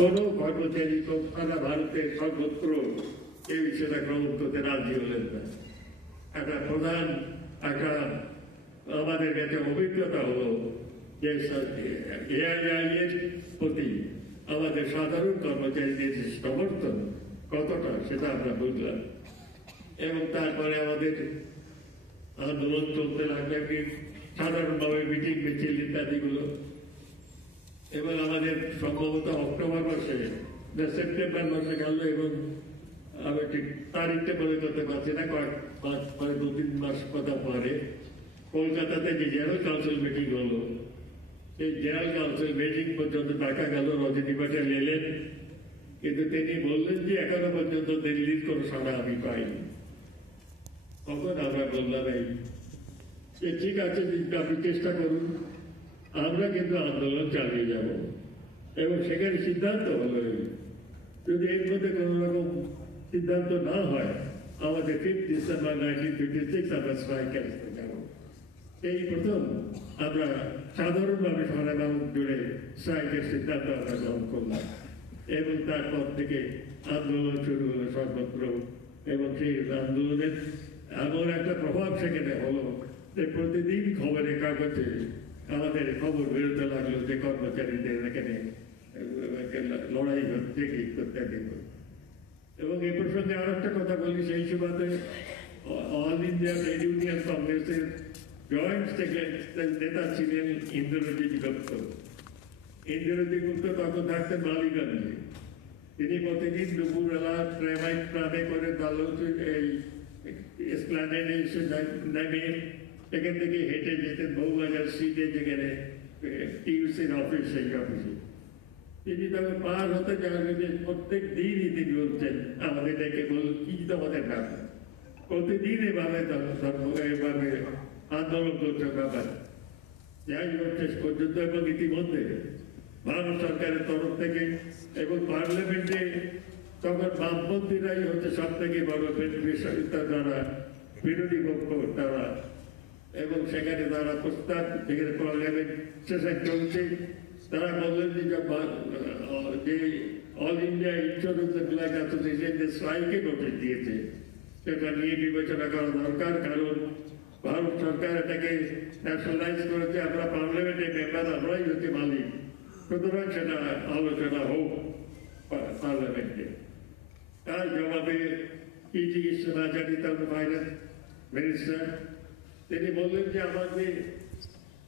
কোনো কর্মচারী সারা ভারতের সর্বত্র এই বিষয়টা গ্রহণ করতে রাজি হলেন না। একটা প্রধান একটা আমাদের কাছে অভিজ্ঞতা হলো যে এআইআই এর প্রতি আমাদের সাধারণ কর্মচারীদের সমর্থন কতটা সেটা আমরা বুঝলাম। এবং তারপরে আমাদের আন্দোলন চলতে লাগবে, সাধারণভাবে মিটিং মিছিল ইত্যাদিগুলো। এবং আমাদের সম্ভবত অক্টোবর মাসে সেপ্টেম্বর মাসে গেল, এবং আমি ঠিক তারিখটা মনে করতে পারছি না, কয়েক 2-3 মাস কথা পরে কলকাতাতে যে জেনারেল কাউন্সিল মিটিং হলো, সেই জেনারেল কাউন্সিল মিটিং পর্যন্ত দেখা গেল রজনী পাটিল এলেন, কিন্তু তিনি বললেন যে এখনো পর্যন্ত দিল্লির কোনো সাড়া আমি পাইনি। তখন আমরা বললাম এই ঠিক আছে, আপনি চেষ্টা করুন, আমরা কিন্তু আন্দোলন চালিয়ে যাব। এবং সেখানে সিদ্ধান্ত হলো যদি এর মধ্যে কোন রকম সিদ্ধান্ত না হয়, আমাদের 5 ডিসেম্বর 1956 আমরা স্ট্রাইক আসতে যাব। এই প্রথম আমরা সাধারণভাবে সারা ভারত জুড়ে স্ট্রাইকের সিদ্ধান্ত আমরা গ্রহণ করলাম। এবং তারপর থেকে আন্দোলন শুরু হলো সর্বত্র। এবং সেই আন্দোলনের এমন একটা প্রভাব সেখানে হলো যে প্রতিদিন খবরের কাগজে আমাদের খবর বেরোতে লাগলো যে কর্মচারীদের এখানে লড়াই হচ্ছে ইত্যাদি। এবং এই প্রসঙ্গে আর একটা কথা বলি, সেই সুবাদে অল ইন্ডিয়া ট্রেড ইউনিয়ন কংগ্রেসের জয়েন্ট সেক্রেটারি নেতা ছিলেন ইন্দ্রজিৎ গুপ্ত। ইন্দ্রজিৎ গুপ্ত তখন থাকতেন মালিগঞ্জে। তিনি প্রতিদিন দুপুরবেলা ট্রামে করে এই এসপ্ল্যানেডে এসে নেমে এখান থেকে হেঁটে যেতেন বউবাজার স্ট্রিটে, যেখানে টিউসির অফিস, সেই অফিসে তিনি তখন পার হতে চান যে প্রত্যেক দিনই তিনি বলছেন আমাদের ডেকে বলুন কি তোমাদের ব্যাপার, প্রতিদিন এভাবে এভাবে আন্দোলন করছে ব্যাপার। যাই হোক শেষ পর্যন্ত এবং ইতিমধ্যে ভারত সরকারের তরফ থেকে এবং পার্লামেন্টে তখন বামপন্থীরাই হচ্ছে সব থেকে বড় তারা বিরোধী পক্ষ তারা, এবং সেখানে তারা প্রস্তাব, সেখানে পার্লামেন্ট সেশন চলছে, তারা বললেন যে all India insurance employees association যে স্ট্রাইকে নোটিশ দিয়েছে সেটা নিয়ে বিবেচনা করা দরকার। কারণ ভারত সরকার এটাকে ন্যাশনালাইজ করেছে, আমরা পার্লামেন্টের মেম্বার, আমরাই হচ্ছে মালিক, সুতরাং সেটা আলোচনা হোক পার্লামেন্টে। তার জবাবে কি চিকিৎসা না জানি তখন ফাইন্যান্স মিনিস্টার তিনি বললেন যে আমাদের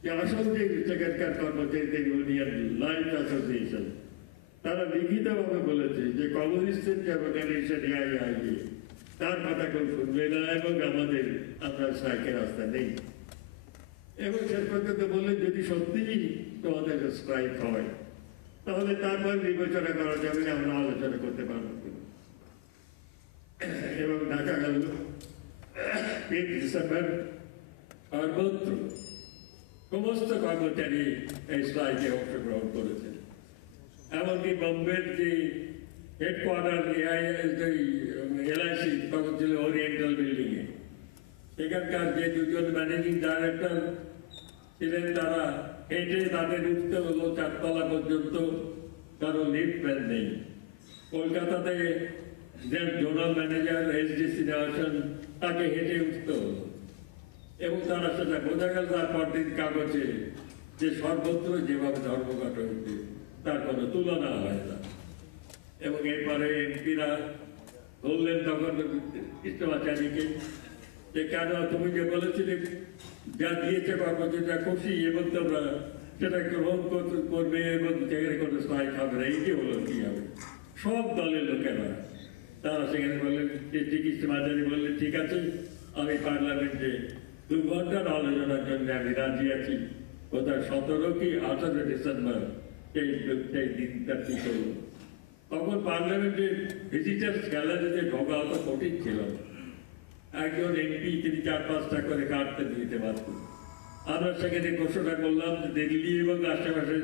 যে আসল যে সেখানকার কর্মচারীদের ইউনিয়ন লাইফ অ্যাসোসিয়েশন তারা লিখিতভাবে বলেছে যে কমিউনিস্টের যে অর্গানাইজেশন এআইআইএ তার কথা কেউ শুনবে না এবং আমাদের আমরা স্ট্রাইকের রাস্তা নেই। এবং শেষ পর্যন্ত বললেন যদি সত্যিই তোমাদের স্ট্রাইক হয় তাহলে তারপর বিবেচনা করা যাবে, আমরা আলোচনা করতে পারবো। এবং দেখা গেল 5 ডিসেম্বর সর্বত্র সমস্ত কর্মচারী এই স্ট্রাইকে অংশগ্রহণ করেছেন। এমনকি বোম্বের যে হেডকোয়ার্টার এলআইসি তখন ছিল ওরিয়েন্টাল বিল্ডিং এ, সেখানকার যে 2জন ম্যানেজিং ডাইরেক্টর ছিলেন তারা হেঁটে তাদের উঠতে হলো 4 তলা পর্যন্ত, কারো লিফট ভ্যান নেই। কলকাতাতে যে জোনাল ম্যানেজার এসডিসি নেওয়াছেন তাকে হেঁটে উঠতে হলো। এবং তারা সেটা বোঝা গেল তারপর দিন কাগজে যে সর্বত্র যেভাবে ধর্মঘট হয়েছে তার কোনো তুলনা হয় না। এবং এরপরে এমপিরা বললেন তখন ইস্তফাচারীকে যে কেন তুমি যে বলেছিলে যা দিয়েছে কর্মচারীরা খুশি এবং তোমরা সেটা গ্রহণ করবে এবং সেখানে কোনো স্ট্রাইক হবে না, এইটি হলো কি হবে। সব দলের লোকেরা তারা সেখানে বললেন যে চিকিৎসাচারী বললেন ঠিক আছে, আমি পার্লামেন্টে 2 ঘন্টার আলোচনার জন্য আমি রাজি আছি। কোথায় 17 কি 18 ডিসেম্বর সেই দিনটা ঠিক হল। তখন পার্লামেন্টে ভিজিটার্স গ্যালারিতে ঢোকা অত কঠিন ছিল। একজন এমপি তিনি 4-5টা করে কাটতে দিতে পারতেন। আমরা সেখানে ঘোষণা করলাম যে দিল্লি এবং আশেপাশের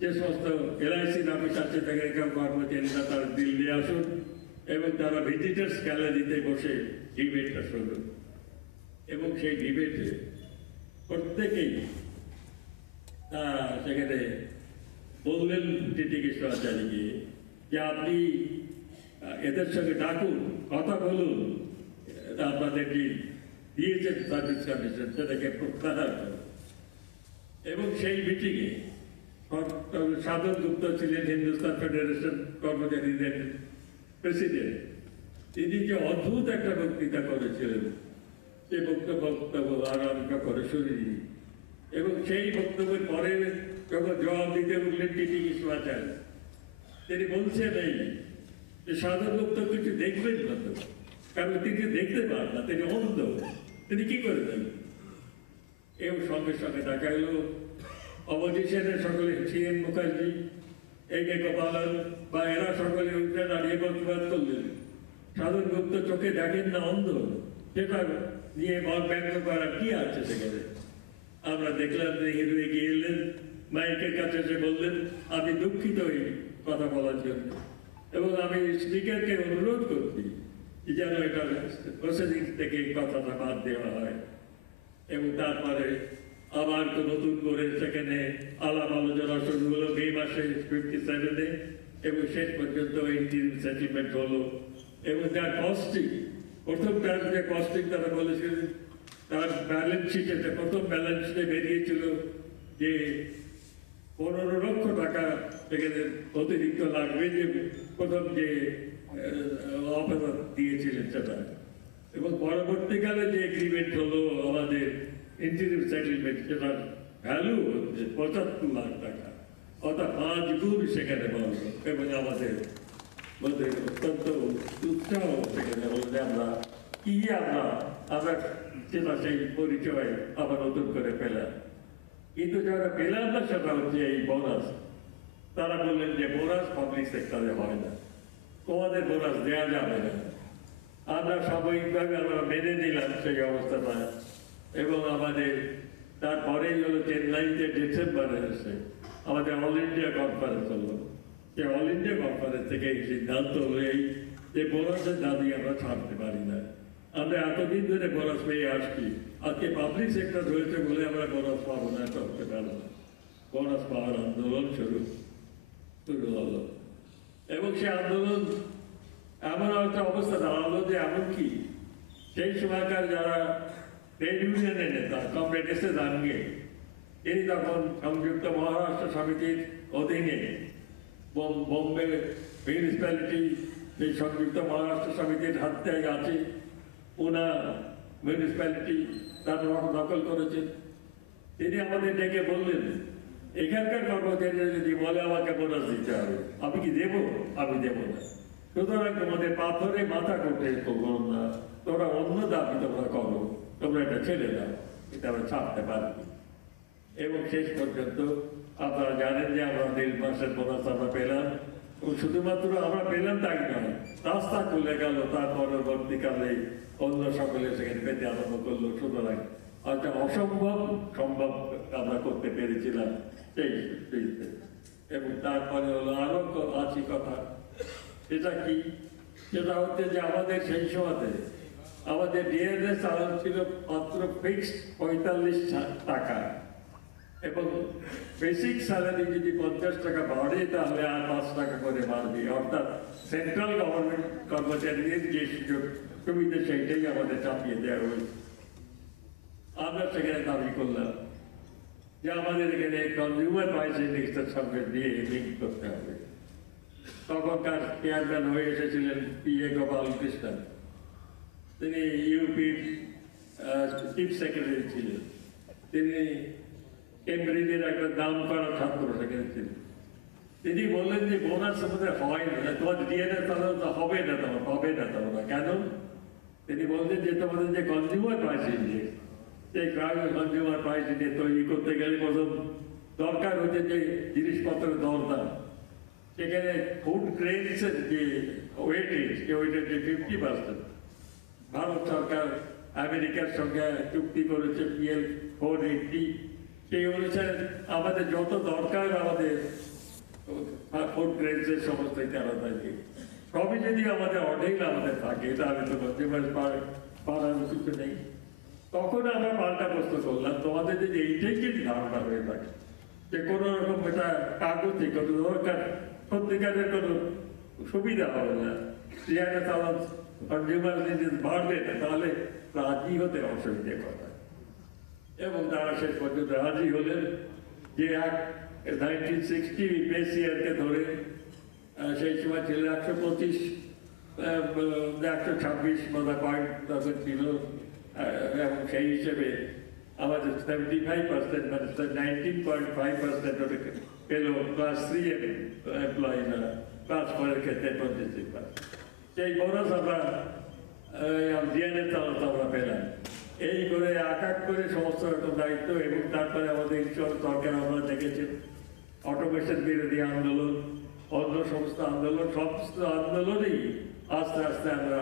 যে সমস্ত এলআইসির অফিস আছে সেখানকার কর্মচারীরা তারা দিল্লি আসুন এবং তারা ভিজিটার্স গ্যালারিতে বসে ডিবেটটা শুনুন। এবং সেই ডিবেটে প্রত্যেকেই সেখানে বললেন টিটি কৃষ্ণাচার্যকে যে আপনি এদের সঙ্গে ডাকুন, কথা বলুন, আপনাদের যে দিয়েছেন সার্ভিস কমিশন সেটাকে প্রত্যাহার করুন। এবং সেই মিটিংয়ে সাধন গুপ্ত ছিলেন হিন্দুস্তান ফেডারেশন কর্মচারীদের প্রেসিডেন্ট। তিনি যে অদ্ভুত একটা বক্তৃতা করেছিলেন, সে বক্তব্য আর আমি করে শুনিনি। এবং সেই বক্তব্যের পরে যখন জবাব দিতে উঠলেন টিটি কৃষ্ণাচার্য, তিনি বলছেন এই যে সাধন গুপ্ত কিছু দেখবেন না তো, কারণ তিনি দেখতে পান না, তিনি অন্ধ, তিনি কি করে দেন। এবং সঙ্গে সঙ্গে দেখা গেল অপোজিশনের সকলে সিএন মুখার্জি, একে গোপালন বা এরা সকলে উঠে দাঁড়িয়ে প্রতিবাদ করলেন সাধন গুপ্ত চোখে দেখেন না, অন্ধ, সেটা নিয়ে ব্যঙ্গ করার কি আছে সেখানে। আমরা দেখলাম যে হিরো এগিয়ে এলেন, মাইকের কাছে এসে বললেন আমি দুঃখিত এই কথা বলার জন্য, এবং আমি স্পিকারকে অনুরোধ করছি যেন এটা প্রসেসিং থেকে এই কথাটা বাদ দেওয়া হয়। এবং তারপরে আবার তো নতুন করে সেখানে আলাপ আলোচনা শুরু হলো মে মাসে 57-এ, এবং শেষ পর্যন্ত ইন্টারিম সেটেলমেন্ট হলো। এবং যার কস্টিং, প্রথম তার যে কস্টিং তারা বলেছিলেন, তার ব্যালেন্স শিটে প্রথম ব্যালেন্স শিটে বেরিয়েছিল যে 15 লক্ষ টাকা সেখানে অতিরিক্ত লাগবে, যে প্রথম যে অফার দিয়েছিলেন সেটা। এবং পরবর্তীকালে যে এগ্রিমেন্ট হলো আমাদের ইন্টারিম সেটেলমেন্ট, সেটার ভ্যালু হচ্ছে 75 লাখ টাকা, অর্থাৎ 5 গুণ সেখানে বলল। এবং আমাদের মধ্যে অত্যন্ত উৎসাহ সেখানে হলো যে আমরা সেটা সেই পরিচয় আবার নতুন করে পেলাম। কিন্তু যারা পেলাম না সেটা হচ্ছে এই বোনাস। তারা বললেন যে বোনাস পাবলিক সেক্টরে হয় না, তোমাদের বোনাস দেওয়া যাবে না। আমরা সাময়িকভাবে আমরা মেনে নিলাম সেই অবস্থাটা। এবং আমাদের তারপরেই হলো চেন্নাইতে ডিসেম্বরে এসে আমাদের অল ইন্ডিয়া কনফারেন্স হলো। সেই অল ইন্ডিয়া কনফারেন্স থেকে এই সিদ্ধান্ত হলো এই যে বোনাসের দাবি আমরা ছাড়তে পারি না। আমরা এতদিন ধরে বোনাস পেয়ে আসছি, আজকে পাবলিক সেক্টর হয়েছে বলে আমরা বোনাস পাবো না, করতে পারবো না। বোনাস পাওয়ার আন্দোলন শুরু হলো। এবং সে আন্দোলন এমন একটা অবস্থা দাঁড়ালো যে এমনকি সেই সময়কার যারা ট্রেড ইউনিয়নের নেতা কমরেড এসে দাঙ্গে, তিনি তখন সংযুক্ত মহারাষ্ট্র সমিতির অধীনে বোম্বে মিউনিসিপ্যালিটি সেই সংযুক্ত মহারাষ্ট্র সমিতির হাতে আছে, পুনা মিউনিসিপ্যালিটি তার দখল করেছেন। তিনি আমাদের ডেকে বললেন এখানকার কর্মচারীরা যদি বলে আমাকে বোনাস দিতে হবে, আমি কি দেবো? আমি দেবো না। সুতরাং তোমাদের পাথরে মাথা করতে করবো না, তোমরা অন্য দাবি তোমরা করো, তোমরা এটা ছেড়ে দাও, এটা আমরা ছাড়তে পারবি। এবং শেষ পর্যন্ত আপনারা জানেন যে আমরা 1.5 মাসের বোনাস আমরা পেলাম। এবং শুধুমাত্র আমরা পেলাম তাই নয়, রাস্তা খুলে গেল তার পরবর্তীকালে অন্য সকলে সেখানে পেতে আরম্ভ করলো। সুতরাং একটা অসম্ভব সম্ভব আমরা করতে পেরেছিলাম সেই। এবং তারপরে হলো আরো আছে কথা, সেটা কি? সেটা হচ্ছে যে আমাদের সেই সময়তে আমাদের ডিএনএ চালান ছিল মাত্র ফিক্সড 45 টাকা, এবং বেসিক স্যালারি যদি 50 টাকা বাড়ে তাহলে আর 5 টাকা করে বাড়বে। অর্থাৎ সেন্ট্রাল গভর্নমেন্ট কর্মচারীদের যে সুযোগ সুবিধা সেইটাই আমাদের চাপিয়ে দেওয়া হয়েছে। আমরা সেখানে দাবি করলাম যে আমাদের এখানে কনজিউমার প্রাইস ইন্ডেক্সের সঙ্গে দিয়ে লিঙ্ক করতে হবে। তখনকার চেয়ারম্যান হয়ে এসেছিলেন পি.এ. গোপাল কৃষ্ণন, তিনি ইউপির চিফ সেক্রেটারি ছিলেন। তিনি কেমব্রিজের একটা দাম করা ছাত্র সেখানে ছিলেন। তিনি বললেন যে বোনাস আমাদের হয় না, তোমার ডিএনএ তাহলে তো হবে না, তোমার পাবে না তোমরা। কেন? তিনি বলছেন যে তোমাদের যে কনজিউমার প্রাইস ইন্ডেক্স, সেই কনজিউমার প্রাইস ইন্ডেক্স তৈরি করতে গেলে প্রথম দরকার হচ্ছে যে জিনিসপত্রের দরদাম। সেখানে ফুড গ্রেনসের যে ওয়েটেজ, যে ওয়েটেজ 50%। ভারত সরকার আমেরিকার সঙ্গে চুক্তি করেছে PL 480, সেই অনুসারে আমাদের যত দরকার আমাদের ফুড গ্রেনসের সমস্ত কারণে সবই যদি আমাদের অর্ধেক আমাদের থাকে, তাহলে তো কনজিউমার পাওয়ার কিছু নেই। তখন আমরা পাল্টা প্রশ্ন করলাম, তোমাদের যদি এইটাই যদি ধারণা হয়ে থাকে যে কোনো রকম এটা কাগজে কোনো দরকার সত্যিকারের কোনো সুবিধা হবে না, 300,000 কনজিউমার যদি বাড়বে না, তাহলে রাজি হতে অসুবিধে কথা। এবং তারা শেষ পর্যন্ত রাজি হলেন যে 1960 বেস ইয়ারকে ধরে সেই সময় ছিল 125 126 পয়েন্ট তাদের ছিল, এবং সেই হিসেবে আমাদের 75% মানে 19.5% পেল ক্লাস 3 এমপ্লয়িরা, ক্লাস 4 এর ক্ষেত্রে 26%। সেই বোনাস আমরা ডিএনএ আমরা পেলাম। এই করে এক এক করে সমস্ত রকম দায়িত্ব, এবং তারপরে আমাদের সরকার আমরা দেখেছি অটোমেশন বিরোধী আন্দোলন, অন্য সমস্ত আন্দোলন, সমস্ত আন্দোলনই আস্তে আস্তে আমরা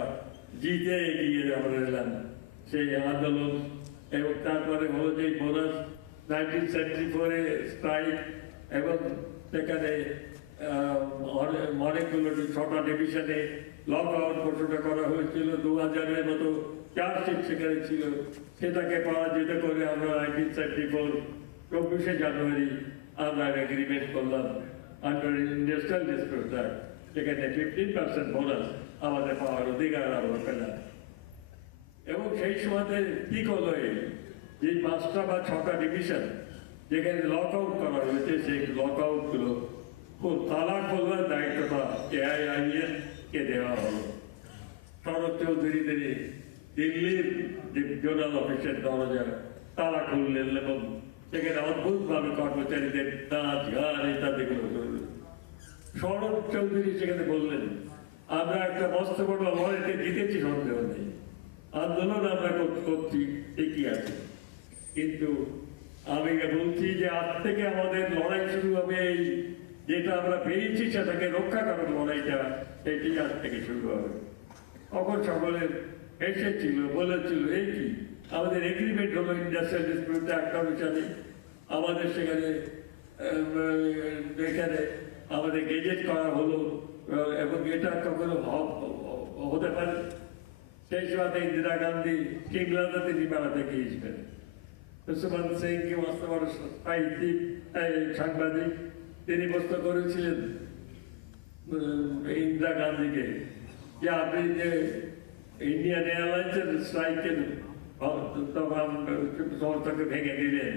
জিতে এগিয়ে আমরা এলাম সেই আন্দোলন। এবং তারপরে হলো যে বোনাস 1974-এ স্ট্রাইক, এবং সেখানে অনেকগুলো 6টা ডিভিশনে লক আউট ঘোষণা করা হয়েছিল, 2000-এর মতো চার্জশিট সেখানে ছিল। সেটাকে পরাজিত করে আমরা 1974 24শে জানুয়ারি আমরা এগ্রিমেন্ট করলাম আন্ডার ইন্ডাস্ট্রিয়াল ডিসপিউট অ্যাক্ট, সেখানে 15% বোনাস আমাদের পাওয়ার অধিকার আমরা পেলাম। এবং সেই সময়তে ঠিক হলো যে 5টা বা 6টা ডিভিশন যেখানে লক আউট করা হয়েছে, সেই লক আউটগুলো তালা খোলার দায়িত্বটা AIIM কে দেওয়া হলো। শরৎ চৌধুরী তিনি দিল্লির জোনাল অফিসের দরজা তালা খুললেন, এবং সেখানে অদ্ভুতভাবে কর্মচারীদের নাচ গান ইত্যাদিগুলো করলেন। শরৎ চৌধুরী সেখানে বললেন, আমরা একটা মস্ত বড় লড়াইতে জিতেছি, সন্দেহ নেই, আন্দোলন আমরা করছি ঠিকই আছে, কিন্তু আমি বলছি যে আজ থেকে আমাদের লড়াই শুরু হবে, এই যেটা আমরা পেয়েছি সেটাকে রক্ষা করার লড়াইটা, সেটি আজ থেকে শুরু হবে। তখন সকলে এসেছিল, বলেছিল এই কি আমাদের এগ্রিমেন্ট হলো ইন্ডাস্ট্রিয়াল ডিসপিউট অ্যাক্ট অনুসারে, আমাদের সেখানে এখানে আমাদের গেজেট করা হলো, এবং এটা কখনো হতে পারে। সেই সময় ইন্দিরা গান্ধী সিমলাতে তিনি বেড়াতে গিয়েছিলেন। সুশান্ত সিংকে মস্ত বড় সাহিত্যিক সাংবাদিক, তিনি প্রশ্ন করেছিলেন ইন্দিরা গান্ধীকে যে আপনি যে ইন্ডিয়ান এয়ারলাইন্সের স্ট্রাইকের সংস্থাকে ভেঙে দিলেন,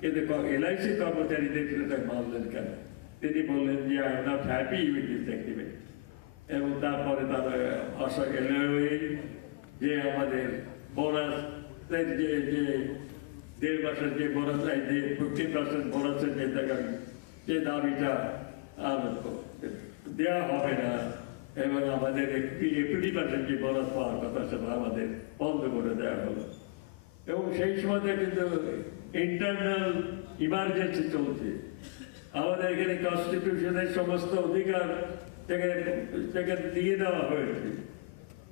কিন্তু LIC কর্মচারীদের সেটা মানলেন কেন? তিনি বললেন যে I am not happy with this agreement. এবং তারপরে তারা আশা গেল যে আমাদের বোনাসের যে 1.5 মাসের যে বোনাস, যে 15% বোনাসের যে টাকা, যে দাবিটা আর দেওয়া হবে না, এবং আমাদের 20% যে বোনাস পাওয়ার কথা সেটা আমাদের বন্ধ করে দেওয়া হলো। এবং সেই সময়তে কিন্তু ইন্টারনাল ইমার্জেন্সি চলছে, আমাদের এখানে কনস্টিটিউশনের সমস্ত অধিকার সেখানে দিয়ে দেওয়া হয়েছে।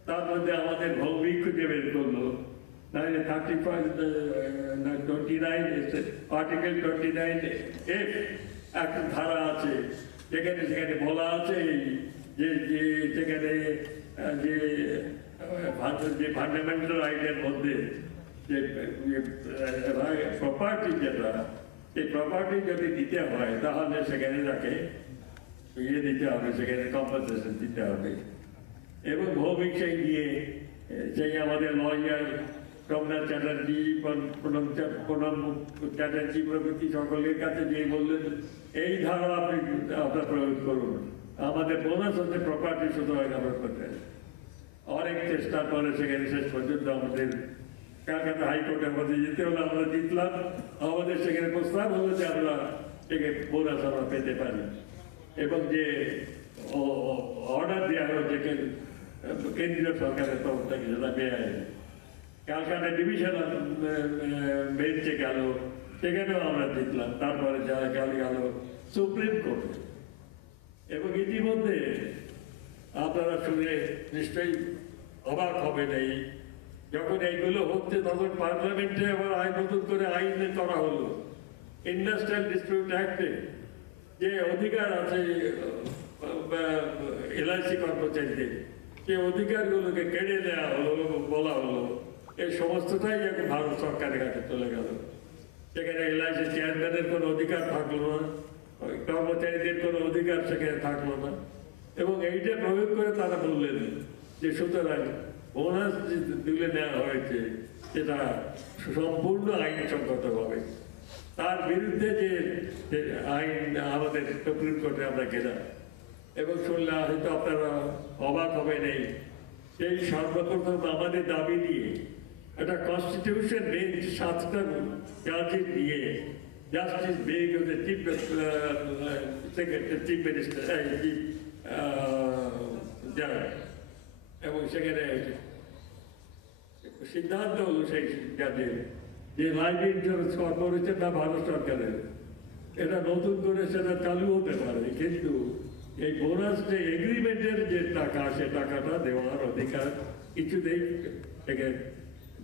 তার মধ্যে আমাদের ভৌমিক খুঁজে বের করলো, নাহলে 29 আর্টিকেল 29F একটা ধারা আছে, সেখানে বলা আছে যে সেখানে যে ফান্ডামেন্টাল রাইটের মধ্যে যে প্রপার্টি, যেটা এই প্রপার্টি যদি দিতে হয় তাহলে সেখানে তাকে দিতে হবে, সেখানে কম্পেনসেশন দিতে হবে। এবং ভৌমিক সেই আমাদের লয়ার সোমনাথ চ্যাটার্জি, প্রণব চ্যাটার্জি প্রভৃতি সকলের কাছে গিয়ে বললেন এই ধারা আপনার প্রয়োগ করুন, আমাদের বোনাস হচ্ছে প্রপার্টি, সুতরাং আমরা করতে। অনেক চেষ্টার পরে সেখানে শেষ পর্যন্ত আমাদের কলকাতা হাইকোর্টে আমাদের যেতে হলো, আমরা জিতলাম। আমাদের সেখানে প্রস্তাব হলো যে আমরা সেখানে বোনাস আমরা পেতে পারি, এবং যে অর্ডার দেওয়া হয়েছে কেন্দ্রীয় সরকারের তরফ থেকে সেটা বেআইনি। ক্যালকাটা ডিভিশন বেঞ্চে গেল, সেখানেও আমরা জিতলাম। তারপরে যারা গেল সুপ্রিম কোর্টে। এবং ইতিমধ্যে আপনারা শুনে নিশ্চয়ই অবাক হবে নেই, যখন এইগুলো হচ্ছে তখন পার্লামেন্টে আবার নতুন করে আইন করা হলো ইন্ডাস্ট্রিয়াল ডিসপিউট অ্যাক্টে, যে অধিকার আছে LIC কর্মচারীদের, সেই অধিকারগুলোকে কেড়ে নেওয়া হলো, বলা হলো এই সমস্তটাই এখন ভারত সরকারের কাছে চলে গেল। সেখানে এলআইসি চেয়ারম্যানের কোনো অধিকার থাকলো না, কর্মচারীদের কোনো অধিকার সেখানে থাকলো না। এবং এইটা প্রয়োগ করে তারা বললেন যে সুতরাং বোনাস দিলে নেওয়া হয়েছে সেটা সম্পূর্ণ আইনসঙ্গত হবে। তার বিরুদ্ধে যে আইন আমাদের সুপ্রিম কোর্টে আমরা গেলাম এবং শুনলাম, হয়তো আপনারা অবাক হবে নেই, সেই সর্বপ্রথম আমাদের দাবি নিয়ে একটা কনস্টিটিউশন বেঞ্চ 7টা জাজের নিয়ে জাস্টিস বেগ চিফ মিনিস্টার এবং সেখানে সিদ্ধান্ত হলো সেই জাজের যে লাইফ ইন্স্যুরেন্স কর্পোরেশন বা ভারত সরকারের এটা নতুন করে সেটা চালু হতে পারে, কিন্তু এই বোনাস যে এগ্রিমেন্টের যে টাকা সে টাকাটা দেওয়ার অধিকার কিছুতেই থেকে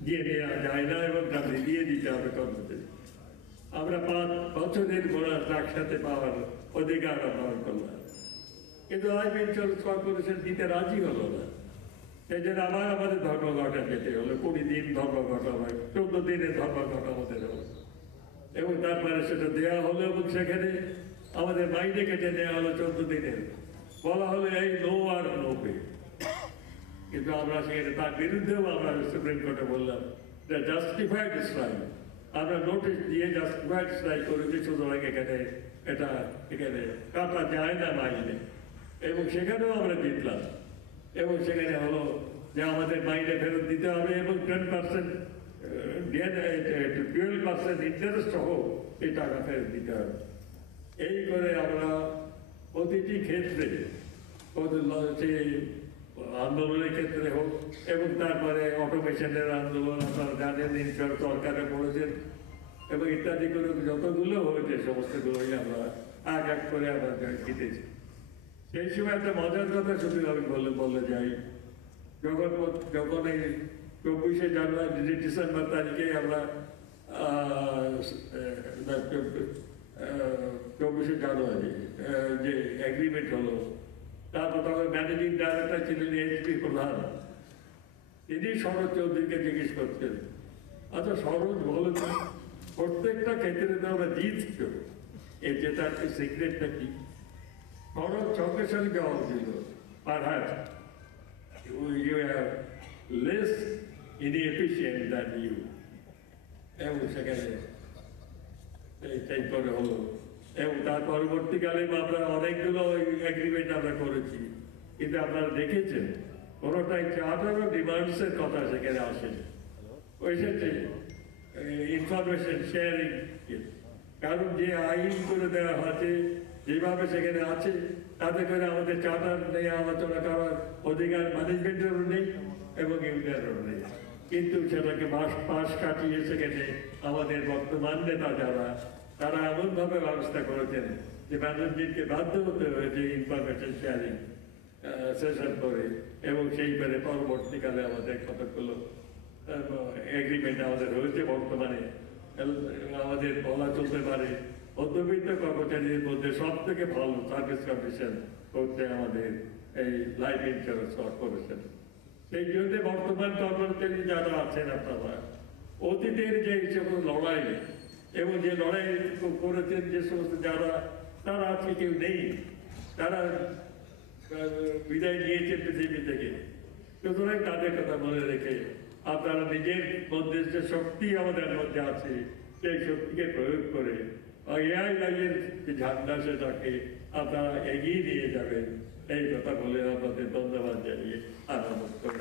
দিয়ে নেওয়া যায় না এবং তাদের দিয়ে দিতে হবে কর্মচারী। আমরা 5 বছরের বোনাস একসাথে পাওয়ার অধিকার পাওয়ার করলাম, কিন্তু লাইফ ইন্স্যুরেন্স কর্পোরেশন দিতে রাজি হলো না। সেই জন্য আবার আমাদের ধর্মঘটে যেতে হলো, 20 দিন ধর্মঘট হয়, 14 দিনের ধর্মঘট আমাদের হলো এবং তারপরে সেটা দেওয়া হলো এবং সেখানে আমাদের মাইনে কেটে নেওয়া হলো 14 দিনের। বলা হলো এই নো আর নো পে, কিন্তু আমরা সেখানে তার বিরুদ্ধেও আমরা সুপ্রিম কোর্টে বললাম যে জাস্টিফাইড স্ট্রাইক, আমরা নোটিশ দিয়ে জাস্টিফাইড স্ট্রাইক করেছি, সুতরাং এখানে কাটা যায় না মাইনে। এবং সেখানেও আমরা জিতলাম এবং সেখানে হলো যে আমাদের মাইনে ফেরত দিতে হবে এবং 10% 12% ইন্টারেস্ট সহ এই টাকা ফেরত দিতে হবে। এই করে আমরা প্রতিটি ক্ষেত্রে আন্দোলনের ক্ষেত্রে হোক এবং তারপরে অটোমেশনের আন্দোলন আপনারা জানেন, সরকারে পড়েছেন এবং ইত্যাদি করে যতগুলো হয়েছে সমস্তগুলোই আমরা এক করে আমরা জিতেছি। সেই সময় একটা মজার কথা শুধু আমি বললে যাই, যখন এই 24শে জানুয়ারি ডিসেম্বর তারিখে আমরা 24শে জানুয়ারি যে এগ্রিমেন্ট হলো, তারপর তখন ম্যানেজিং ডাইরেক্টর ছিলেন এইচপি প্রধান, তিনি সরোজ চৌধুরীকে জিজ্ঞেস করছেন, আচ্ছা সরোজ বলো তো প্রত্যেকটা ক্ষেত্রে তো আমরা জিতছ, এর যেটা সিক্রেটটা কি? সরোজ সঙ্গে সঙ্গে জবাব দিল, perhaps you are less inefficient than you। এবং সেখানে এই করে হলো এবং তার পরবর্তীকালে আমরা অনেকগুলো এগ্রিমেন্ট আমরা করেছি, কিন্তু আপনারা দেখেছেন কোনোটাই চার্টার অফ ডিমান্ডসের কথা সেখানে আসেনি। ওই সাথে ইনফরমেশন শেয়ারিং, কারণ যে আইন করে দেওয়া হয়েছে যেভাবে সেখানে আছে তাতে করে আমাদের চার্টার নেই, আলোচনা করার অধিকার ম্যানেজমেন্টেরও নেই এবং ইউনিয়নেরও নেই। কিন্তু সেটাকে পাশ কাটিয়ে সেখানে আমাদের বর্তমান নেতা যারা তারা এমনভাবে ব্যবস্থা করেছেন যে ম্যানেজমেন্টকে বাধ্য হতে হয়েছে ইনফরমেশন শেয়ারিং সেশন করে এবং সেইবারে পরবর্তীকালে আমাদের কতগুলো এগ্রিমেন্ট আমাদের হয়েছে। বর্তমানে আমাদের বলা চলতে পারে মধ্যবিত্ত কর্মচারীদের মধ্যে সব থেকে ভালো সার্ভিস কন্ডিশন করছে আমাদের এই লাইফ ইন্স্যুরেন্স কর্পোরেশন। সেই জন্য বর্তমান কর্মচারী যারা আছেন আপনারা অতীতের যে সকল লড়াই এবং যে লড়াই করেছেন যে সমস্ত যারা তারা আজকে কেউ নেই, তারা বিদায় নিয়েছে পৃথিবী থেকে। সুতরাং তাদের কথা মনে রেখে আপনারা নিজের মধ্যে যে শক্তি আমাদের মধ্যে আছে সেই শক্তিকে প্রয়োগ করে এআই লাইনের যে ঝান্ডা সেটাকে আপনারা এগিয়ে নিয়ে যাবেন, এই কথা বলে আমাদের ধন্যবাদ জানিয়ে আরম্ভ করে